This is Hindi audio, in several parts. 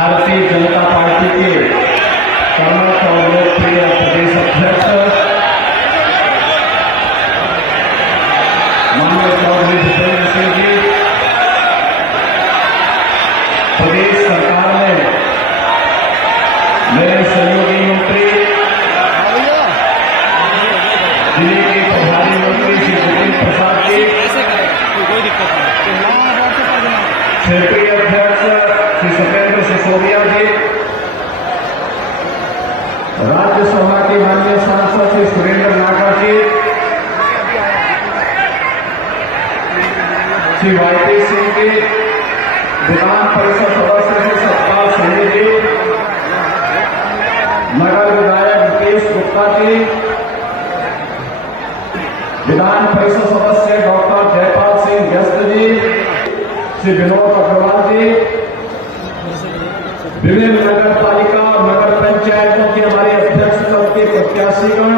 भारतीय जनता पार्टी के कर्मठ और लोकप्रिय प्रदेश अध्यक्ष माननीय चौधरी भूपेंद्र सिंह जी, प्रदेश सरकार में मेरे सहयोगी मंत्री जिले के प्रभारी मंत्री श्री जितेंद्र प्रसाद जी, क्षेत्रीय अध्यक्ष श्री सत्येंद्र सिसोदिया जी, राज्यसभा के माननीय सांसद श्री सुरेंद्र नागर जी, श्री वाईटी सिंह जी, विधान परिषद सदस्य श्री सतपाल सिंह जी, नगर विधायक मुकेश गुप्ता जी, विधान परिषद सदस्य डॉक्टर जयपाल सिंह व्यस्त जी, श्री विनोद अग्रवाल जी, विभिन्न नगर पालिका और नगर पंचायतों के हमारे अध्यक्ष पद के प्रत्याशीगण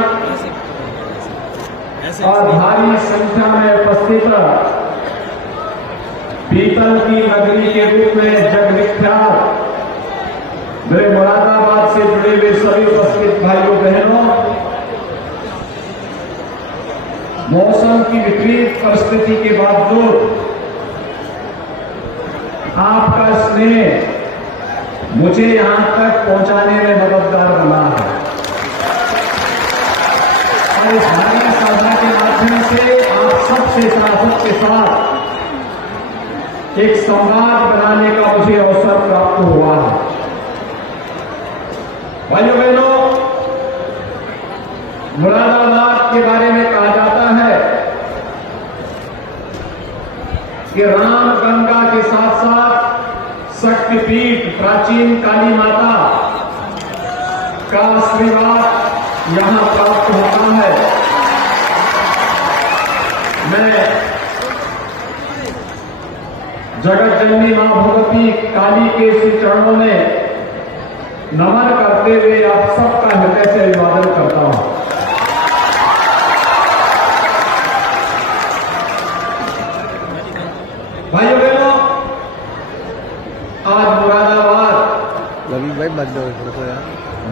और भारी संख्या में उपस्थित पीतल की नगरी के रूप में जग विख्यात मेरे मुरादाबाद से जुड़े हुए सभी उपस्थित भाइयों बहनों, मौसम की विपरीत परिस्थिति के बावजूद आपका स्नेह मुझे यहां तक पहुंचाने में मददगार बना है और इस भारी साझा के माध्यम से आप सबसे साथ के साथ एक संवाद बनाने का मुझे अवसर प्राप्त हुआ है। भाइयों बहनों, मुरादाबाद के बारे में कहा जाता है कि राम गंगा के साथ साथ शक्तिपीठ प्राचीन काली माता का आशीर्वाद यहां प्राप्त होता है। मैं जगत जननी मां भगवती काली के श्री चरणों में नमन करते हुए आप सबका हृदय से अभिवादन करता हूं। भाइयों बहनों, आज मुरादाबाद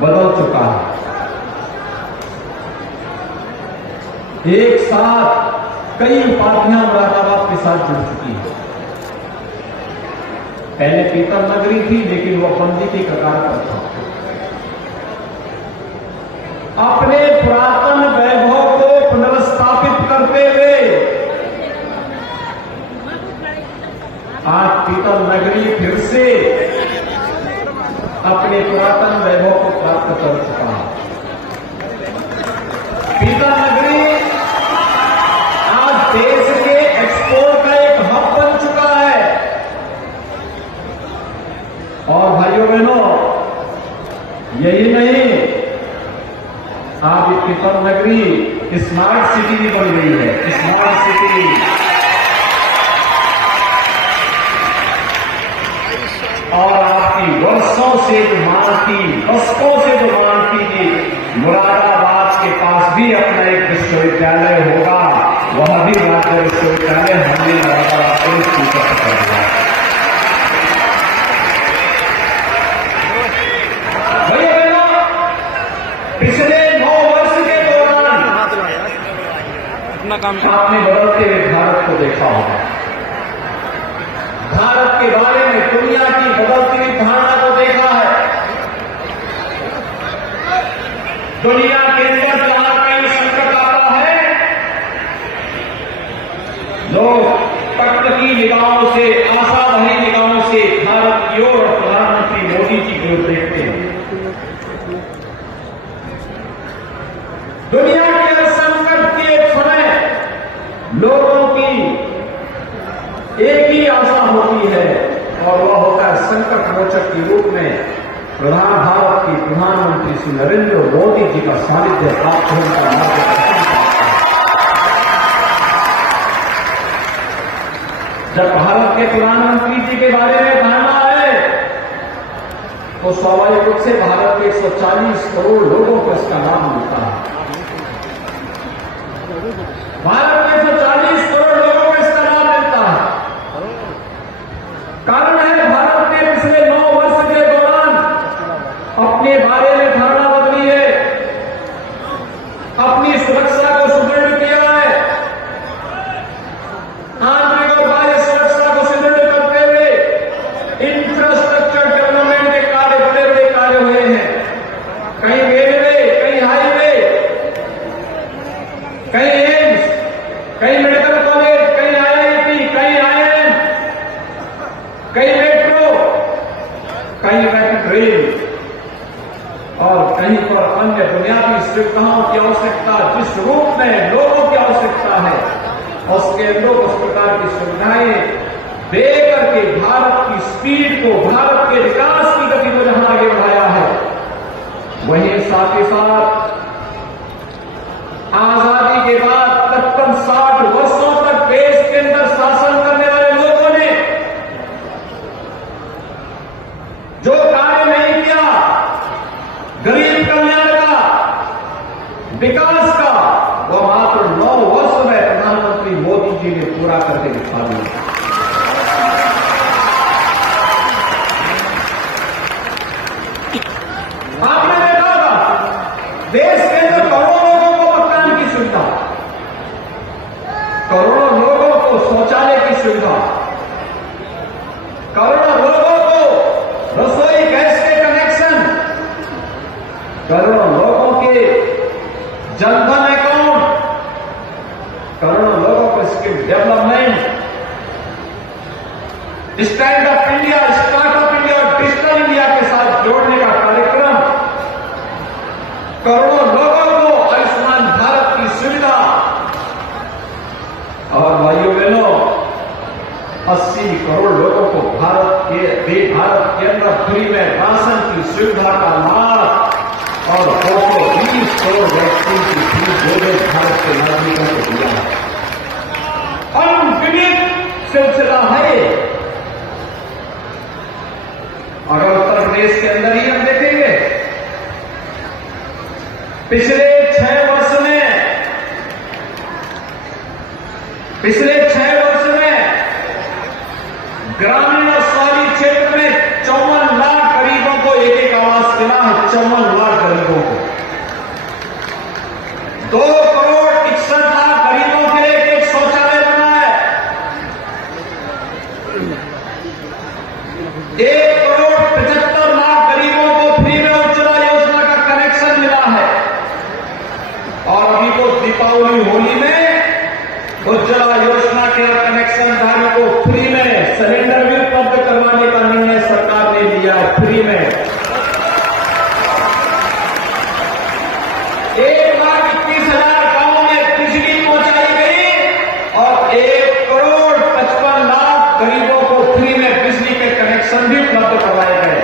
बदल चुका है। एक साथ कई उपाधियां मुरादाबाद के साथ जुड़ चुकी है। पहले पीतल नगरी थी, लेकिन वह बंदी की कगार पर था। अपने पुरातन वैभव को पुनर्स्थापित करते हुए आज पीतल नगरी फिर से अपने पुरातन वैभव को प्राप्त कर चुका है। पीतल नगरी आज देश के एक्सपोर्ट का एक हब बन चुका है। और भाइयों बहनों, यही नहीं, आज पीतल नगरी स्मार्ट सिटी भी बन गई है। स्मार्ट सिटी और आपकी वर्षों से जो मांग थी, दशकों से जो मांग थी, मुरादाबाद के पास भी अपना एक विश्वविद्यालय होगा, वह भी राज्य विश्वविद्यालय हमने मुरादाबाद को स्वीकृत कर दिया। भैया बहनों, पिछले 9 वर्ष के दौरान आपने बदलते हुए भारत को देखा होगा। भारत के बारे में दुनिया की बदलती हुई धारणा को देखा है। दुनिया के अंदर जहां कहीं संकट आता है, लोग टकटकी निगाहों से, आशा भरी निगाहों से भारत की ओर और प्रधानमंत्री मोदी जी की ओर देखते हैं। दुनिया के संकट के समय लोगों की एक ही आशा होती है और वह होता है संकट मोचक के रूप में भारत की प्रधानमंत्री श्री नरेंद्र मोदी जी का सानिध्य प्राप्त होने का मार्गदर्शन। जब भारत के प्रधानमंत्री जी के बारे में धारणा है तो स्वाभाविक रूप से भारत के 140 करोड़ लोगों को इसका लाभ मिलता है। भारत के 140 करोड़ लोगों को इसका लाभ मिलता है। कारण है भारत ने पिछले 9 वर्ष के दौरान कहीं रैपिड रेल और कहीं पर अन्य बुनियादी सुविधाओं की आवश्यकता जिस रूप में लोगों की आवश्यकता है, उसके अंदर उस प्रकार की सुविधाएं दे करके भारत की स्पीड को, भारत के विकास की गति को जहां आगे बढ़ाया है, वहीं साथ ही साथ आजादी के बाद तकरीबन 60 वर्षों तक देश के अंदर शासन करने वाले लोगों ने जो कार्य नहीं किया, गरीब कल्याण का, विकास का, वह मात्र 9 वर्ष में प्रधानमंत्री मोदी जी ने पूरा करके दिखा दिया। आपने देखा होगा देश के अंदर करोड़ों लोगों को मकान की सुविधा, करोड़ों लोगों को शौचालय की सुविधा, करोड़ों लोगों को रसोई गैस के कनेक्शन, करोड़ों लोगों के जनधन अकाउंट, करोड़ों लोगों को skill development, stand up India, startup India और डिजिटल इंडिया के साथ जोड़ने का कार्यक्रम, करोड़ों लोगों को आयुष्मान भारत की सुविधा, और भाइयों बहनों 80 करोड़ लोगों को भारत के अंदर फ्री में राशन की सुविधा का लाभ और 220 करोड़ वैक्सीन की फ्री डोजेज भारत के नागरिकों को दिया है। अनगिनत सिलसिला है। अगर उत्तर प्रदेश के अंदर ही हम देखेंगे, पिछले 6 वर्ष में ग्रामीण और शहरी क्षेत्र में 54 लाख गरीबों को एक आवास मिला है। 54 लाख गरीबों को 2 करोड़ 61 लाख गरीबों के लिए एक शौचालय बना है। 1 करोड़ 75 लाख गरीबों को फ्री में उज्ज्वला योजना का कनेक्शन मिला है। और अभी तो दीपावली होली में उज्ज्वला योजना के कनेक्शन धारियों को फ्री में सिलेंडर भी उपलब्ध करवाने का निर्णय सरकार ने लिया है। फ्री में 1,21,000 गांवों में बिजली पहुंचाई गई और 1 करोड़ 55 लाख गरीबों को फ्री में बिजली के कनेक्शन भी उपलब्ध करवाए गए।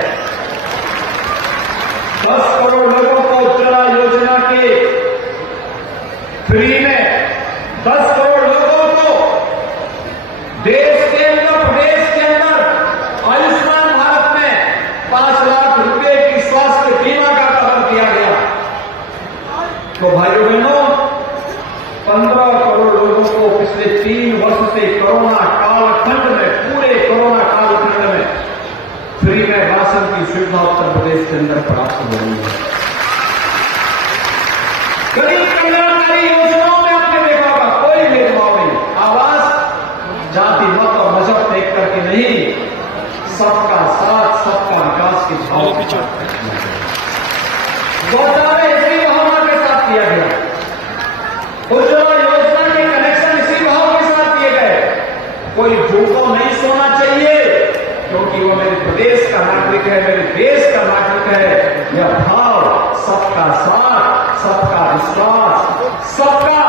10 करोड़ लोगों को उज्ज्वला योजना के फ्री में 10 करोड़ लोगों को देश के अंदर, प्रदेश के अंदर आयुष्मान भारत में 5 लाख रुपए की स्वास्थ्य बीमा का कवर दिया गया। तो भाइयों बहनों 15 करोड़ लोगों को पिछले 3 वर्ष से कोरोना कालखंड में, पूरे कोरोना कालखंड में फ्री में राशन की सुविधा उत्तर प्रदेश के अंदर प्राप्त हो रही है। गरीब कल्याणकारी योजनाओं में आपने देखा होगा कोई भेदभाव नहीं, आवास जाति मत और मजहब देख करके नहीं, सबका साथ, सबका विकास की भाव शौचालय इसी भावना के साथ किया गया। उज्ज्वला योजना के कनेक्शन इसी भाव के साथ दिए गए। कोई भूखों नहीं सोना चाहिए क्योंकि वो मेरे प्रदेश का नागरिक है, मेरे देश का नागरिक है। यह भाव सबका साथ, सबका विश्वास, सबका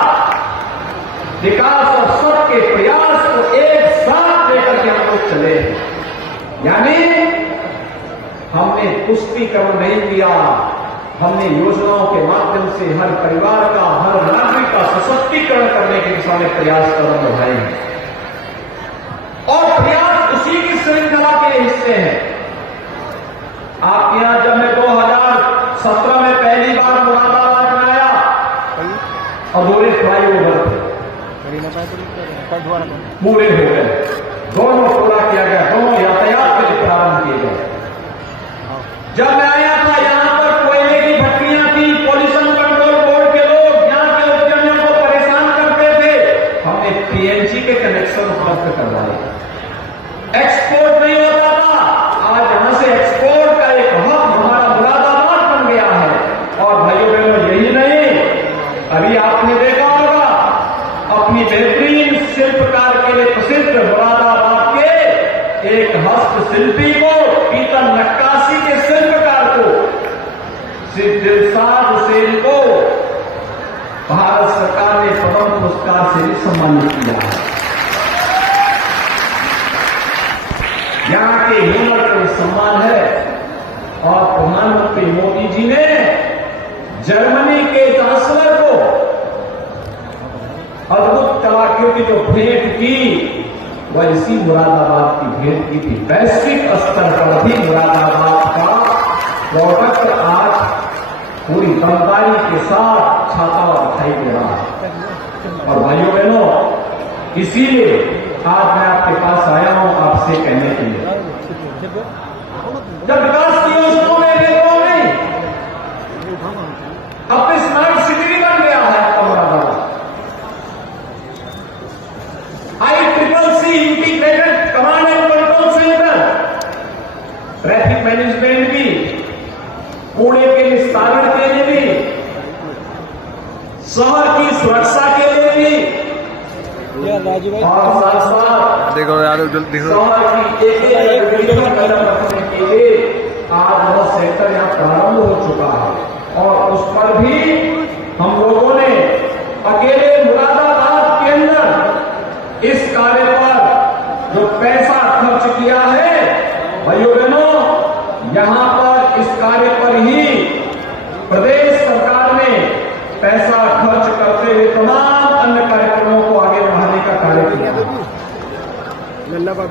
विकास और सबके प्रयास को एक साथ लेकर के हम लोग चले। यानी हमने तुष्टीकरण नहीं किया, हमने योजनाओं के माध्यम से हर परिवार का, हर नागरिक का सशक्तिकरण करने की दिशा में प्रयास कदम बढ़ाए हैं। और प्रयास उसी की श्रृंखला के हिस्से हैं। आपके यहां जब मैं 2017 में पहली बार मुरादाबाद में आया और पूरे फ्लाईओवर पूरे हो गए, दोनों पूरा किया गया, दोनों यातायात के लिए प्रारंभ किए गए। जब मैं आया था यहां पर कोयले की भट्टियां थी, पॉल्यूशन कंट्रोल बोर्ड के लोग यहां के उद्यमियों को परेशान करते थे। हमने पीएनजी के कनेक्शन उपलब्ध करवाए। एक्सपोर्ट नहीं होता था, आज यहां से एक्सपोर्ट का एक हब हमारा मुरादाबाद बन गया है। और भाइयों बहनों यही नहीं, अभी आपने देखा होगा अपनी बेहतरीन शिल्पकार के लिए प्रसिद्ध मुरादाबाद के एक हस्तशिल्पी को पीतल नक्काशी पुरस्कार से भी सम्मानित किया है। यहाँ के हुनर का सम्मान है और प्रधानमंत्री मोदी जी ने जर्मनी के चांसलर को अद्भुत कलाकृति जो भेंट की वह इसी मुरादाबाद की भेंट की थी। वैश्विक स्तर पर भी मुरादाबाद का प्रोडक्ट आज पूरी दमदारी के साथ छाता हुआ दिखाई दे रहा है। और भाइयों बहनों, इसीलिए आज मैं आपके पास आया हूं आपसे कहने के लिए, जब विकास की योजनाओं में देखो नहीं, अब तो स्मार्ट सिटी बन गया है Moradabad. ICCC integrated command and control centre, traffic management भी, कूड़े के निस्तारण के लिए भी, शहर की सुरक्षा के लिए भी, और साथ साथ देखो यार जल्दी शहर की एक रखने के लिए आज वह सेंटर यहां प्रारंभ हो चुका है। और उस पर भी हम लोगों ने अकेले मुरादाबाद के अंदर इस कार्य पर जो पैसा खर्च किया है, भाइयों बहनों, यहां पर इस कार्य पर ही प्रदेश सरकार ने पैसा खर्च करते हुए तमाम अन्य कार्यक्रमों को आगे बढ़ाने का कार्य किया। लगभग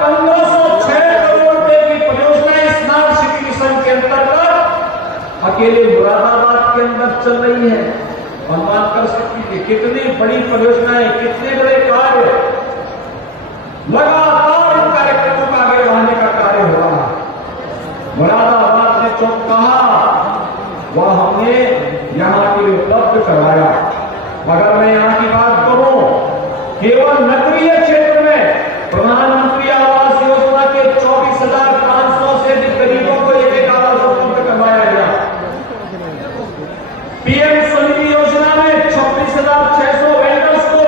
1506 करोड़ रुपए की परियोजनाएं स्मार्ट सिटी मिशन के अंतर्गत अकेले मुरादाबाद के अंदर चल रही है। अनुमान कर सकती है कितनी बड़ी परियोजनाएं, कितने बड़े कार्य, लगातार इन कार्यक्रमों का आगे बढ़ाने का कार्य हो रहा है। मुरादाबाद ने जो कहा वह हमने यहां के लिए उपलब्ध करवाया। मगर मैं यहां की बात करूं, केवल नगरीय क्षेत्र में प्रधानमंत्री आवास योजना के 24,500 से अधिक गरीबों को एक आवास उपलब्ध करवाया गया। पीएम स्वनिधि योजना में 26,600 वेंडर्स को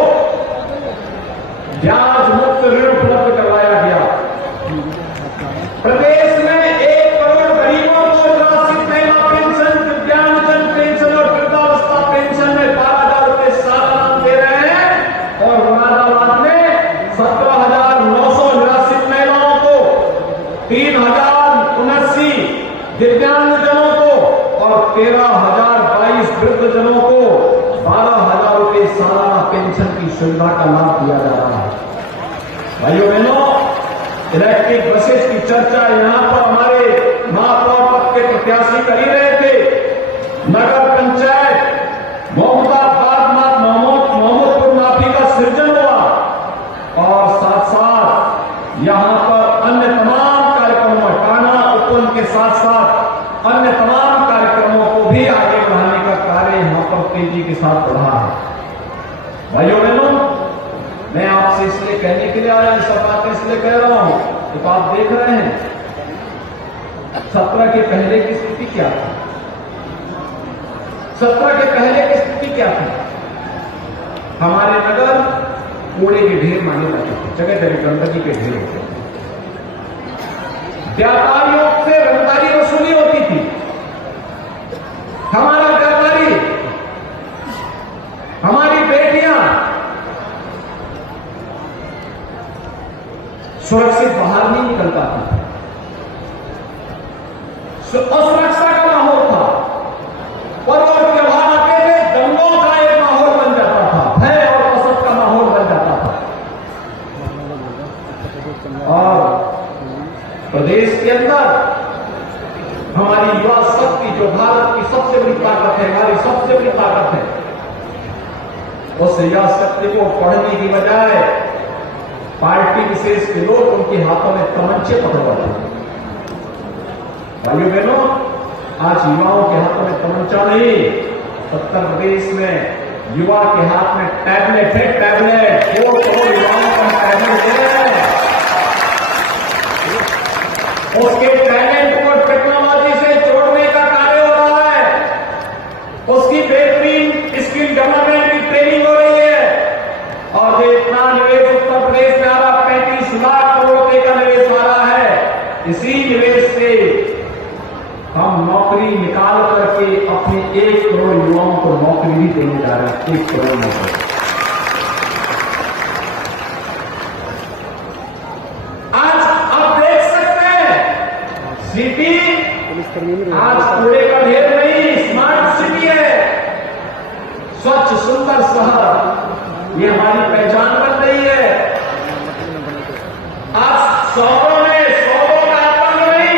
ब्याज मुक्त ऋण उपलब्ध करवाया गया। प्रदेश में 1 करोड़ गरीबों को निराश्रित महिला पेंशन, दिव्यांगजन पेंशन और वृद्धावस्था पेंशन में 12,000 रुपए सालाना दे रहे हैं। और मुरादाबाद में 17,900 निराश्रित महिलाओं को, 3,079 दिव्यांगजनों को और 13,022 वृद्धजनों को 12,000 रुपए सालाना पेंशन की सुविधा का लाभ दिया जा रहा है। भाइयों बहनों, इलेक्ट्रिक बसेस की चर्चा यहां पर हमारे महापौर पद के प्रत्याशी कर ही रहे थे। नगर पंचायत मोहम्मदपुर माफी का सृजन हुआ और साथ साथ यहां पर अन्य तमाम कार्यक्रमों, टाना उपवन के साथ साथ अन्य तमाम कार्यक्रमों को भी आगे बढ़ाने का कार्य यहां पर तेजी के साथ बढ़ा है। भाइयों बहनों, मैं आपसे इसलिए कहने के लिए आया, सब बातें इसलिए कह रहा हूं, तो आप देख रहे हैं 17 के पहले की स्थिति क्या थी। 17 के पहले की स्थिति क्या थी? हमारे नगर कूड़े के ढेर माने जाते थे, जगह जगह गंदगी के ढेर होते थे। व्यापारियों से रंगदारी वसूली होती थी। हमारा व्यापारी, हमारी बेटियां सुरक्षित बाहर नहीं निकल पाती, असुरक्षा का माहौल था। पर्व और त्योहार आते थे, दंगों का एक माहौल बन जाता था, भय और कसरत का माहौल बन जाता था। और प्रदेश के अंदर हमारी युवा शक्ति, जो भारत की सबसे बड़ी ताकत है, हमारी सबसे बड़ी ताकत है, उस युवा शक्ति को पढ़ने की बजाय पार्टी विशेष के लोग उनके हाथों में तमंचे पकड़वाते हैं। भाइयों बहनों, आज युवाओं के हाथों में तमंचा नहीं, उत्तर प्रदेश में युवा के हाथ में टैबलेट है। टैबलेट 2 करोड़ युवाओं का टैबलेट है। उसके टैलेंट को टेक्नोलॉजी से जोड़ने का कार्य हो रहा है। उसकी बेहतरीन स्किल डेवलपमेंट की ट्रेनिंग हो रही है। और जो इतना निवेश उत्तर प्रदेश में आ रहा, 35 लाख करोड़ रुपए का निवेश आ रहा है, इसी निवेश से हम नौकरी निकाल करके अपने 1 करोड़ युवाओं को नौकरी भी देने जा रहे हैं। 1 करोड़ नौकरी। आज कूड़े का ढेर नहीं, स्मार्ट सिटी है, स्वच्छ सुंदर शहर, ये हमारी पहचान बन रही है। आज शहरों में सौदों का आतंक नहीं,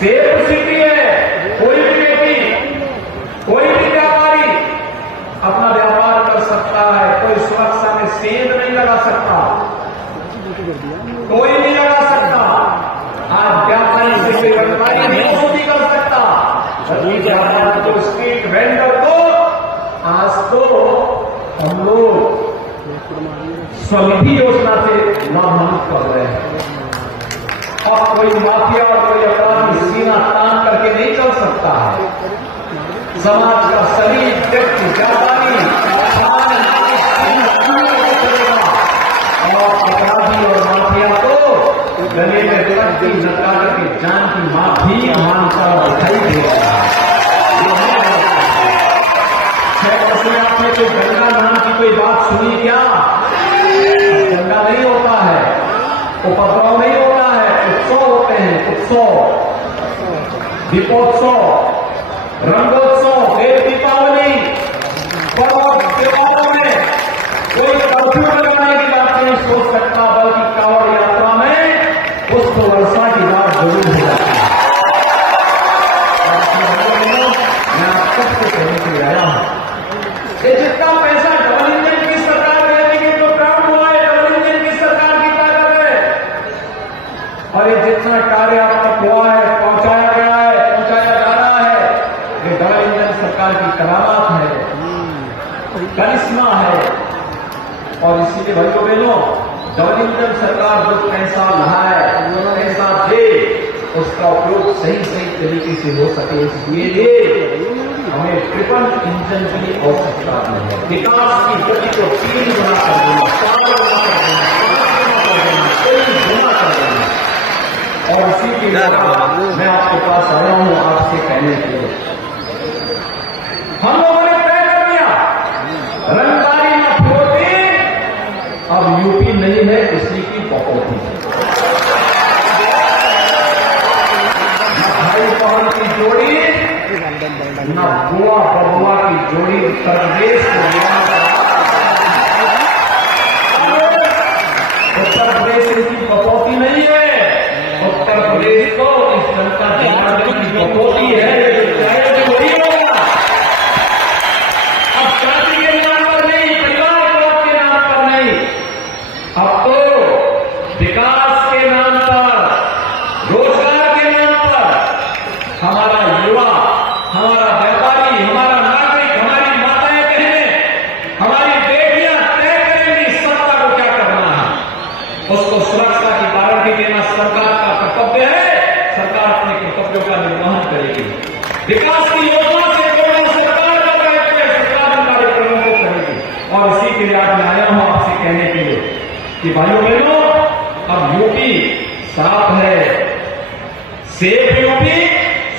सेफ सिटी है। कोई भी व्यक्ति, कोई भी व्यापारी अपना व्यापार कर सकता है, कोई सुरक्षा में सेंध नहीं लगा सकता, कोई नहीं लगा सकता। आज व्यापारी से कोई व्यापारी नहीं कर सकता, व्यापार को, स्ट्रीट वेंडर को आज तो हम लोग स्वनिधि योजना से लाभान्वित कर रहे हैं। अब कोई माफिया और कोई अपराधी सीना तान करके नहीं चल सकता है। समाज का सभी व्यक्ति, व्यापारी और अपराधी और माफिया को गले में रस्सी लटका करके जान की माफी मांगता दिखाई दे रहा है। 6 वर्ष में आपने कोई गंगा नाम की कोई बात सुनी क्या? गंगा नहीं होता है, उपद्रव नहीं होता है, उत्सव होते हैं, उत्सव, दीपोत्सव, रंगोत्सव, देव दीपावली, पर्व त्योहारों में कोई कर्फ्यू लगाने की बात नहीं सोच सकता, बल्कि कांवड़ यात्रा में पुष्प वर्षा की बात जरूर हो जाती है। मैं आप सबको कहने के लिए आया हूं, ये जितना पैसा डबल इंजन की सरकार देने के जो काम हुआ है, डबल इंजन की सरकार की ताकत है। और ये जितना कार्य आप तक हुआ है, पहुंचाया गया है, पहुंचाया जा रहा है, ये डबल इंजन सरकार की करामात है, करिश्मा है। और इसीलिए भाइयों बहनों, डबल इंजन सरकार जो पैसा लाए, पैसा दे, उसका उपयोग सही सही तरीके से हो सके, इसलिए हमें ट्रिपल इंजन की आवश्यकता नहीं है। विकास की गति को 3 गुना कर देना, 4 गुना कर देना, 5 गुना कर देना। और इसी के लिए मैं आपके पास आया हूं आपसे कहने के लिए, हम लोगों ने तय कर दिया, रंगदारी न फिरौती, अब यूपी नहीं है किसी की बकौती है। न भाई बहन की जोड़ी, न बुआ बबुआ की जोड़ी उत्तर प्रदेश उत्तर प्रदेश की बकौती नहीं है। उत्तर प्रदेश को इस जनता जनार्दन की बकौती है, ये जो वही होगा। अब जाति के नाम पर नहीं, परिवार के नाम पर नहीं, अब तो विकास के नाम पर, रोजगार के नाम पर हमारा युवा, हमारा व्यापारी, हमारा नागरिक, हमारी माताएं बहनें, हमारी बेटियां तय करेंगी सत्ता को क्या करना है। उसको सुरक्षा की गारंटी देना सरकार का कर्तव्य है, सरकार अपने कर्तव्यों का निर्वहन करेगी। विकास की योजना से जोड़ना सरकार का दायित्व है, सरकार इन कार्यक्रमों को करेगी। और इसी के लिए आज मैं आया हूं आपसे कहने के लिए कि भाइयों बहनों, अब यूपी साफ है, सेफ यूपी,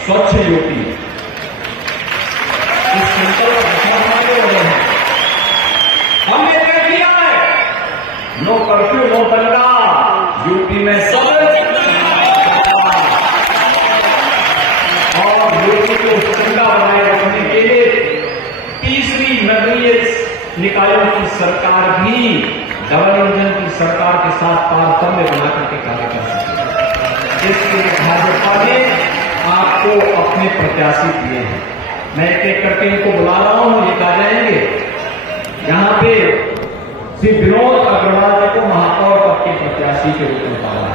स्वच्छ यूपी, इस संकल्प को रहे हैं। हमने तय किया है, नो कर्फ्यू, नो दंगा, यूपी में सब। और यूपी को दंगा बनाए रखने के लिए तीसरी नगरीय निकायों की सरकार भी डबल इंजन की सरकार के साथ तारतम्य बना करके कार्य कर सके। इसके भाजपा ने आपको अपने प्रत्याशी दिए हैं, मैं एक एक करके इनको बुला रहा हूं, ये आ जाएंगे। यहां पे श्री विनोद अग्रवाल जी को महापौर पद के प्रत्याशी के रूप में पाला,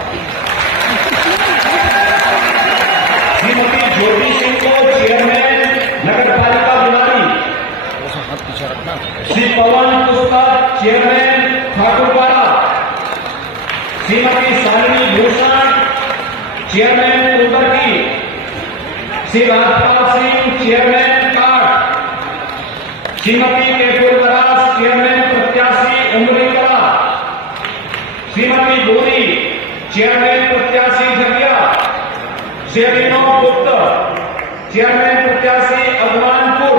श्रीमती ज्योति सिंह को चेयरमैन नगर पालिका बिलारी, श्री पवन पुस्तक chairman Thakurpara, Shrimati Shalini Bhushan chairman Kundarki, Shri Rajpal Singh chairman काट, श्रीमती कैफुल दराज चेयरमैन प्रत्याशी उमरी कला, श्रीमती बोरी चेयरमैन प्रत्याशी झरिया, श्री अभिनव गुप्त चेयरमैन प्रत्याशी अगमानपुर,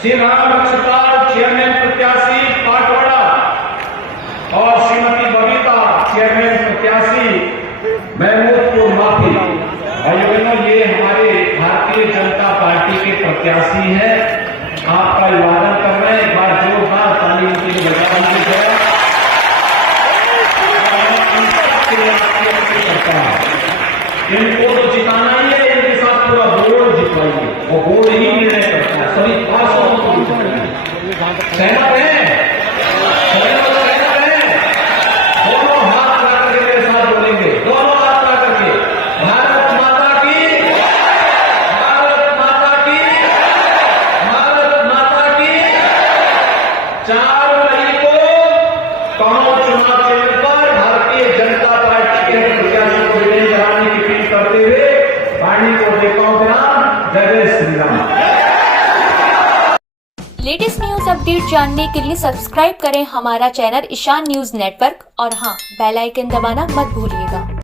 श्री राम नक्षत्राल चेयरमैन प्रत्याशी पाटवाड़ा और श्रीमती बबीता चेयरमैन प्रत्याशी महमूदपुर माफी। प्रत्याशी है, आपका अभिवादन कर रहे हैं। एक बार जोरदार ताली उनके लिए बजा दीजिए। इनको तो जिताना ही है, इनके साथ पूरा बोर्ड जितवाइए, और बोर्ड ही निर्णय करता है, सभी पार्षदों को जितवाइए। सहमत है? दोनों हाथ लगा करके मेरे साथ बोलेंगे, दोनों हाथ लगा करके, भारत माता की, भारत माता की, भारत माता की। 4 मई को कौन चुनाव केंद्र पर भारतीय जनता पार्टी के प्रत्याशी को विजयी कराने की अपील करते हुए वाणी को देता हूं विराम। जय Shri Ram. Latest news update जानने के लिए सब्सक्राइब करें हमारा चैनल ईशान न्यूज नेटवर्क और हाँ, बेल आइकन दबाना मत भूलिएगा।